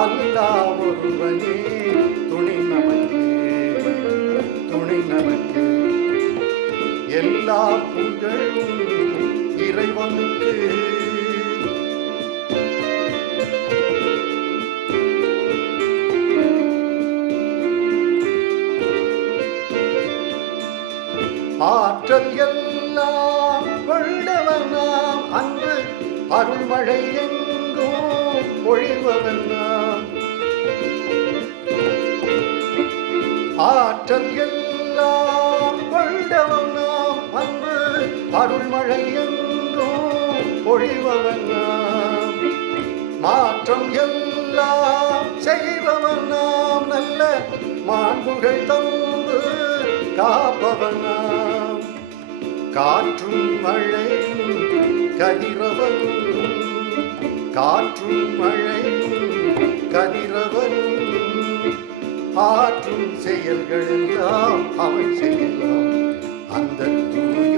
அல்லா ஒருவனே துணை நமக்கு துணை நமக்கு எல்லா புகழும் இறைவனுக்கு. ஆற்றல் எல்லாம் கொண்டவன் நாம் அன்று அருள்மழை எங்கும் பொழிவவன் ஆற்றல் எல்லாம் கொண்டவன் நாம் அன்பு அருள்மழை என்றும் பொழிவவன் நாம் மாற்றம் எல்லாம் செய்பவன் நாம் நல்ல மாண்புகள் தந்து காப்பவன் நாம் காற்றும் மழையும் கதிரவன் காற்றும் மழையும் கதிரவன் ஆற்றும் செயல்கள் எல்லாம் அவன் செய்யலாம் அந்த தூயோன்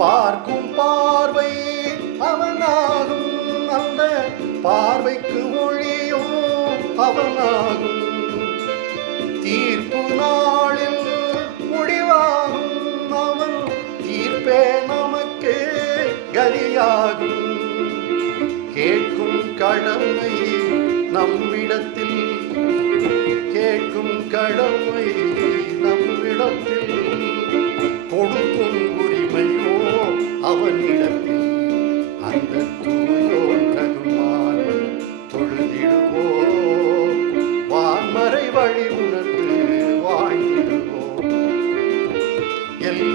பார்க்கும் பார்வை அவனாகும். அந்த பார்வைக்கு ஒளியும் அவனாகும். தீர்ப்பு நாளில் முடிவாகும். அவன் தீர்ப்பே நமக்கு கதியாகும். கேட்கும் கடமை நம்மிடத்தில். கேட்கும் கடமை